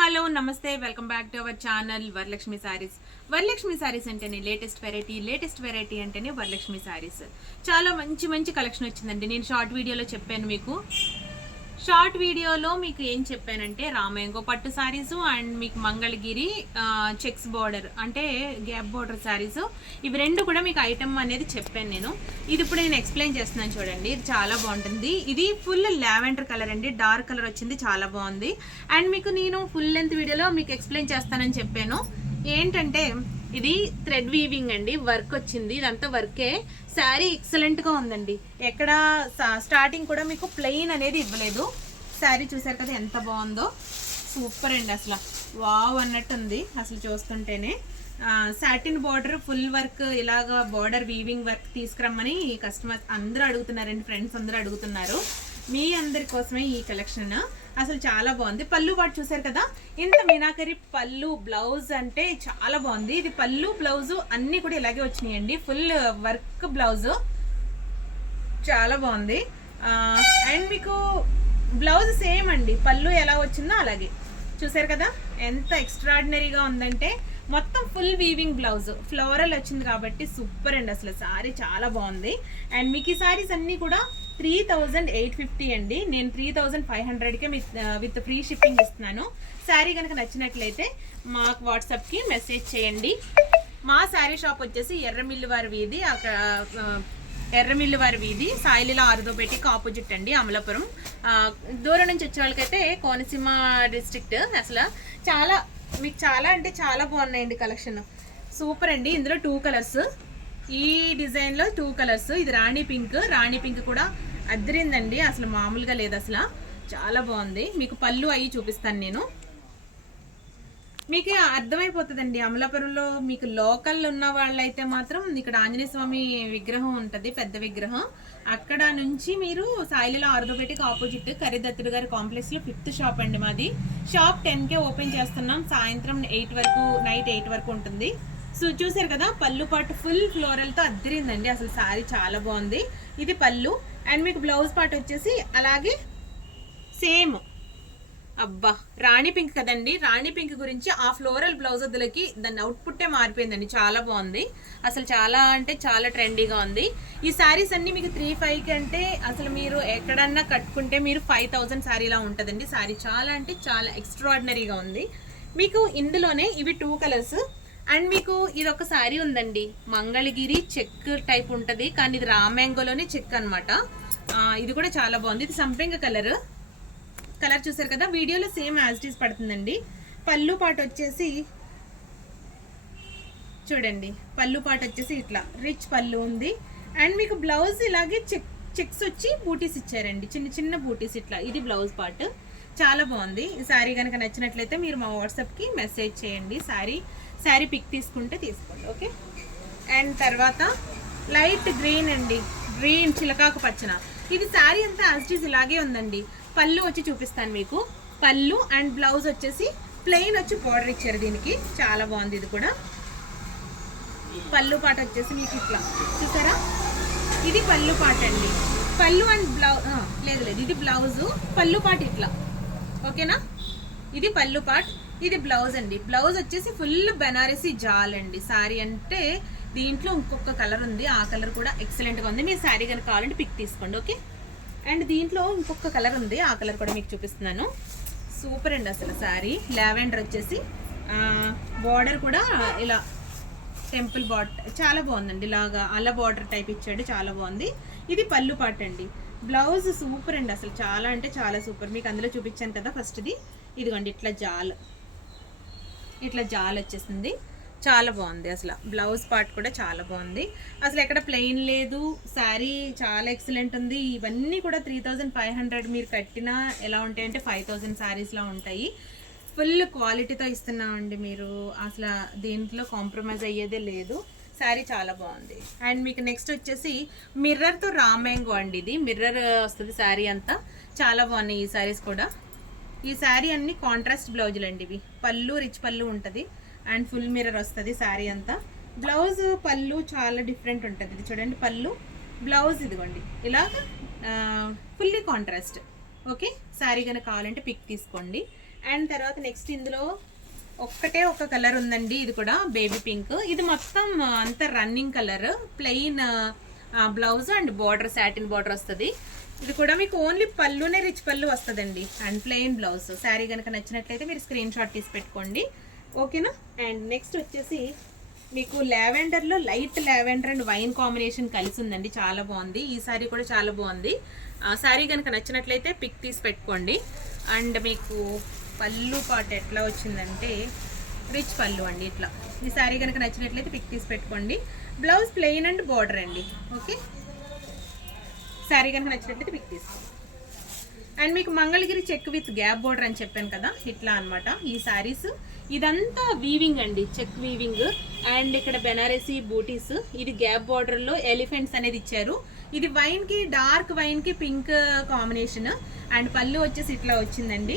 Hello నమస్తే welcome back to our channel Varalakshmi saris. Varalakshmi saris అంటేనే latest variety అంటేనే వరలక్ష్మి సారీస్. చాలా మంచి మంచి కలెక్షన్ వచ్చిందండి. నేను షార్ట్ వీడియోలో చెప్పాను మీకు. షార్ట్ వీడియోలో మీకు ఏం చెప్పానంటే రామయంగో పట్టు సారీస్ అండ్ మీకు మంగళగిరి చెక్స్ బార్డర్ అంటే గ్యాప్ బార్డర్ సారీస్, ఇవి రెండు కూడా మీకు ఐటమ్ అనేది చెప్పాను నేను. ఇది ఇప్పుడు నేను ఎక్స్ప్లెయిన్ చేస్తున్నాను చూడండి. ఇది చాలా బాగుంటుంది. ఇది ఫుల్ లావెండర్ కలర్ అండి, డార్క్ కలర్ వచ్చింది, చాలా బాగుంది. అండ్ మీకు నేను ఫుల్ లెంత్ వీడియోలో మీకు ఎక్స్ప్లెయిన్ చేస్తానని చెప్పాను. ఏంటంటే ఇది థ్రెడ్ వీవింగ్ అండి, వర్క్ వచ్చింది, ఇదంతా వర్కే. శారీ ఎక్సలెంట్ గా ఉందండి. ఎక్కడ స్టార్టింగ్ కూడా మీకు ప్లెయిన్ అనేది ఇవ్వలేదు. శారీ చూసారు కదా ఎంత బాగుందో, సూపర్ అండి. అసలు వావ్ అన్నట్టుంది అసలు చూస్తుంటేనే. సాటిన్ బార్డర్ ఫుల్ వర్క్, ఇలాగా బార్డర్ వీవింగ్ వర్క్ తీసుకురమ్మని కస్టమర్స్ అందరూ అడుగుతున్నారండి, ఫ్రెండ్స్ అందరూ అడుగుతున్నారు. మీ అందరి కోసమే ఈ కలెక్షన్. అసలు చాలా బాగుంది. పళ్ళు పాటు చూసారు కదా, ఇంత మీనాకరి పళ్ళు, బ్లౌజ్ అంటే చాలా బాగుంది. ఇది పళ్ళు బ్లౌజ్ అన్ని కూడా ఇలాగే వచ్చినాయండి, ఫుల్ వర్క్ బ్లౌజ్, చాలా బాగుంది. అండ్ మీకు బ్లౌజ్ సేమ్ అండి, పళ్ళు ఎలా వచ్చిందో అలాగే చూసారు కదా, ఎంత ఎక్స్ట్రాడినరీగా ఉందంటే మొత్తం ఫుల్ వీవింగ్ బ్లౌజ్, ఫ్లోరల్ వచ్చింది కాబట్టి సూపర్ అండి. అసలు సారీ చాలా బాగుంది. అండ్ మీకు ఈ సారీస్ అన్నీ కూడా 3850 అండి. నేను 3500కే విత్ ఫ్రీ షిప్పింగ్ ఇస్తున్నాను. శారీ కనుక నచ్చినట్లయితే మాకు వాట్సాప్కి మెసేజ్ చేయండి. మా శారీ షాప్ వచ్చేసి ఎర్రమిల్లువారి వీధి, అక్కడ ఎర్రమిల్లువారి వీధి, సాయిలీల ఆరుదోపేటకి ఆపోజిట్ అండి, అమలాపురం. దూరం నుంచి వచ్చే వాళ్ళకైతే కోనసీమ డిస్ట్రిక్ట్. అసలు చాలా మీకు చాలా అంటే చాలా బాగున్నాయండి కలెక్షన్, సూపర్ అండి. ఇందులో 2 కలర్స్, ఈ డిజైన్లో 2 కలర్స్. ఇది రాణి పింక్ కూడా అద్దరిందండి, అసలు మామూలుగా లేదు, అసలు చాలా బాగుంది. మీకు పళ్ళు అయ్యి చూపిస్తాను నేను, మీకు అర్థమైపోతుందండి. అమలాపురంలో మీకు లోకల్ ఉన్న వాళ్ళైతే మాత్రం ఇక్కడ ఆంజనేయ స్వామి విగ్రహం ఉంటుంది, పెద్ద విగ్రహం. అక్కడ నుంచి మీరు సాయిలీల ఆరుదోపేటకి ఆపోజిట్ కరిదత్తుడు గారి కాంప్లెక్స్లో 5th షాప్ అండి మాది. షాప్ 10కే ఓపెన్ చేస్తున్నాం, సాయంత్రం 8 వరకు, నైట్ 8 వరకు ఉంటుంది. సో చూసారు కదా, పళ్ళు పాటు ఫుల్ ఫ్లోరల్తో అద్దరిందండి, అసలు సారీ చాలా బాగుంది. ఇది పళ్ళు. అండ్ మీకు బ్లౌజ్ పార్ట్ వచ్చేసి అలాగే సేమ్. అబ్బా రాణి పింక్ కదండి, రాణి పింక్ గురించి ఆ ఫ్లోరల్ బ్లౌజ్ వద్దులకి దాని అవుట్పుట్టే మారిపోయిందండి, చాలా బాగుంది. అసలు చాలా అంటే చాలా ట్రెండీగా ఉంది. ఈ శారీస్ అన్ని మీకు 3500 అంటే అసలు మీరు ఎక్కడన్నా కట్టుకుంటే మీరు 5000 శారీలా ఉంటుందండి. శారీ చాలా అంటే చాలా ఎక్స్ట్రాడినరీగా ఉంది. మీకు ఇందులోనే ఇవి 2 కలర్స్. అండ్ మీకు ఇది ఒక శారీ ఉందండి, మంగళగిరి చెక్ టైప్ ఉంటుంది, కానీ ఇది రామ్యాంగోలోనే చెక్ అనమాట. ఇది కూడా చాలా బాగుంది. ఇది సంపెంగ కలర్ చూసారు కదా, వీడియోలో సేమ్ యాజ్ ఇట్ ఈస్ పడుతుందండి. పళ్ళు పాట వచ్చేసి చూడండి, పళ్ళు పాట వచ్చేసి ఇట్లా రిచ్ పళ్ళు ఉంది. అండ్ మీకు బ్లౌజ్ ఇలాగే చెక్స్ వచ్చి బూటీస్ ఇచ్చారండి, చిన్న చిన్న బూటీస్ ఇట్లా. ఇది బ్లౌజ్ పార్ట్, చాలా బాగుంది. ఈ శారీ కనుక నచ్చినట్లయితే మీరు మా వాట్సాప్కి మెసేజ్ చేయండి. శారీ పిక్ తీసుకుంటే తీసుకోండి, ఓకే. అండ్ తర్వాత లైట్ గ్రీన్ అండి, గ్రీన్ చిలకాకు పచ్చన. ఇది శారీ అంతా యాజ్ ఇలాగే ఉందండి. పళ్ళు వచ్చి చూపిస్తాను మీకు. పళ్ళు అండ్ బ్లౌజ్ వచ్చేసి ప్లెయిన్ వచ్చి బార్డర్ ఇచ్చారు దీనికి, చాలా బాగుంది. ఇది కూడా పళ్ళు పాట వచ్చేసి మీకు ఇట్లా చూసారా, ఇది పళ్ళు పాట అండి. పళ్ళు అండ్ బ్లౌజ్ లేదు ఇది బ్లౌజు, పళ్ళు పాట ఇట్లా, ఓకేనా. ఇది పళ్ళు పాట్, ఇది బ్లౌజ్ అండి. బ్లౌజ్ వచ్చేసి ఫుల్ బెనారసీ జాల్ అండి. శారీ అంటే దీంట్లో ఇంకొక కలర్ ఉంది, ఆ కలర్ కూడా ఎక్సలెంట్గా ఉంది. మీరు శారీ కనుక కావాలంటే పిక్ తీసుకోండి, ఓకే. అండ్ దీంట్లో ఇంకొక కలర్ ఉంది, ఆ కలర్ కూడా మీకు చూపిస్తున్నాను. సూపర్ అండి అసలు శారీ. లావెండర్ వచ్చేసి బార్డర్ కూడా ఇలా టెంపుల్ బార్డర్, చాలా బాగుందండి. ఇలాగా అల్ల బార్డర్ టైప్ ఇచ్చాడు, చాలా బాగుంది. ఇది పళ్ళు పాట అండి. బ్లౌజ్ సూపర్ అండి, అసలు చాలా అంటే చాలా సూపర్. మీకు అందులో చూపించాను కదా ఫస్ట్ది, ఇదిగోండి ఇట్లా జాల్ వచ్చేసింది, చాలా బాగుంది. అసలు బ్లౌజ్ పార్ట్ కూడా చాలా బాగుంది. అసలు ఎక్కడ ప్లెయిన్ లేదు, శారీ చాలా ఎక్సలెంట్ ఉంది. ఇవన్నీ కూడా 3500 మీరు కట్టినా ఎలా ఉంటాయంటే 5000 శారీస్లా ఉంటాయి. ఫుల్ క్వాలిటీతో ఇస్తున్నామండి మీరు, అసలు దీంట్లో కాంప్రమైజ్ అయ్యేదే లేదు. శారీ చాలా బాగుంది. అండ్ మీకు నెక్స్ట్ వచ్చేసి మిర్రర్తో రామ్యాంగో అండి. ఇది మిర్రర్ వస్తుంది శారీ అంతా, చాలా బాగున్నాయి ఈ శారీస్ కూడా. ఈ శారీ అన్ని కాంట్రాస్ట్ బ్లౌజులు అండి. ఇవి పళ్ళు రిచ్ పళ్ళు ఉంటుంది అండ్ ఫుల్ మిర్రర్ వస్తుంది శారీ అంతా. బ్లౌజ్ పళ్ళు చాలా డిఫరెంట్ ఉంటుంది. ఇది చూడండి పళ్ళు, బ్లౌజ్ ఇదిగోండి ఇలాగ ఫుల్లీ కాంట్రాస్ట్. ఓకే, శారీ కనుక కావాలంటే పిక్ తీసుకోండి. అండ్ తర్వాత నెక్స్ట్ ఇందులో ఒక్కటే ఒక కలర్ ఉందండి, ఇది కూడా బేబీ పింక్. ఇది మొత్తం అంత running colour, plain blouse and border satin border వస్తుంది. ఇది కూడా మీకు ఓన్లీ పళ్ళునే రిచ్ పళ్ళు వస్తుందండి అండ్ ప్లెయిన్ బ్లౌజ్. శారీ కనుక నచ్చినట్లయితే మీరు స్క్రీన్ షాట్ తీసి పెట్టుకోండి, ఓకేనా. అండ్ నెక్స్ట్ వచ్చేసి మీకు లావెండర్లో light lavender and wine combination కలిసి ఉందండి, చాలా బాగుంది. ఈ శారీ కూడా చాలా బాగుంది. శారీ కనుక నచ్చినట్లయితే పిక్ తీసి పెట్టుకోండి. అండ్ మీకు పళ్ళు పాటు ఎట్లా వచ్చిందంటే రిచ్ పళ్ళు అండి ఇట్లా. ఈ శారీ కనుక నచ్చినట్లయితే పిక్ తీసి పెట్టుకోండి. బ్లౌజ్ ప్లెయిన్ అండ్ బార్డర్ అండి, ఓకే. శారీ కనుక నచ్చినట్లయితే పిక్ తీసుకోండి. అండ్ మీకు Mangalagiri check with gap border అని చెప్పాను కదా, ఇట్లా అనమాట ఈ శారీస్. ఇదంతా వీవింగ్ అండి, చెక్ వీవింగ్. అండ్ ఇక్కడ బెనారసీ బూటీస్. ఇది గ్యాప్ బార్డర్లో ఎలిఫెంట్స్ అనేది ఇచ్చారు. ఇది వైన్కి, డార్క్ వైన్కి పింక్ కాంబినేషన్. అండ్ పళ్ళు వచ్చేసి ఇట్లా వచ్చిందండి.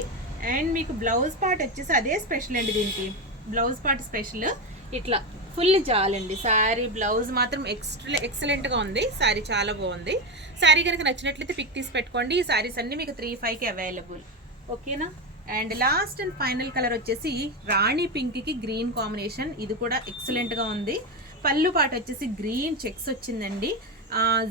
అండ్ మీకు బ్లౌజ్ పార్ట్ వచ్చేసి అదే స్పెషల్ అండి, దీనికి బ్లౌజ్ పార్ట్ స్పెషల్. ఇట్లా ఫుల్ జాలండి శారీ. బ్లౌజ్ మాత్రం ఎక్సలెంట్గా ఉంది. శారీ చాలా బాగుంది. శారీ కనుక నచ్చినట్లయితే పిక్ తీసి పెట్టుకోండి. ఈ శారీస్ అన్ని మీకు 3,500కి అవైలబుల్, ఓకేనా. And last and final colour వచ్చేసి రాణి పింక్కి గ్రీన్ కాంబినేషన్. ఇది కూడా ఎక్సలెంట్గా ఉంది. పళ్ళు పాట వచ్చేసి గ్రీన్ చెక్స్ వచ్చిందండి.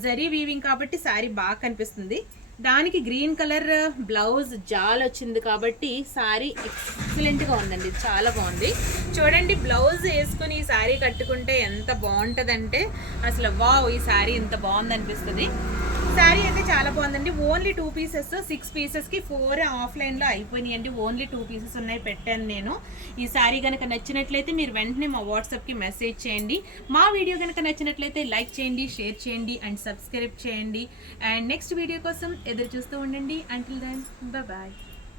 జరీ వీవింగ్ కాబట్టి శారీ బాగా కనిపిస్తుంది. దానికి గ్రీన్ కలర్ బ్లౌజ్ జాల్ వచ్చింది కాబట్టి శారీ ఎక్సలెంట్గా ఉందండి, చాలా బాగుంది. చూడండి, బ్లౌజ్ వేసుకుని ఈ శారీ కట్టుకుంటే ఎంత బాగుంటుందంటే అసలు వావ్, ఈ శారీ ఎంత బాగుంది అనిపిస్తుంది. శారీ అయితే చాలా బాగుందండి. ఓన్లీ 2 పీసెస్, 6 పీసెస్కి 4 ఆఫ్లైన్లో అయిపోయినాయండి. ఓన్లీ 2 పీసెస్ ఉన్నాయి, పెట్టాను నేను. ఈ శారీ కనుక నచ్చినట్లయితే మీరు వెంటనే మా వాట్సాప్కి మెసేజ్ చేయండి. మా వీడియో కనుక నచ్చినట్లయితే లైక్ చేయండి, షేర్ చేయండి అండ్ సబ్స్క్రైబ్ చేయండి. అండ్ నెక్స్ట్ వీడియో కోసం ఎదురు చూస్తూ ఉండండి. Until then bye.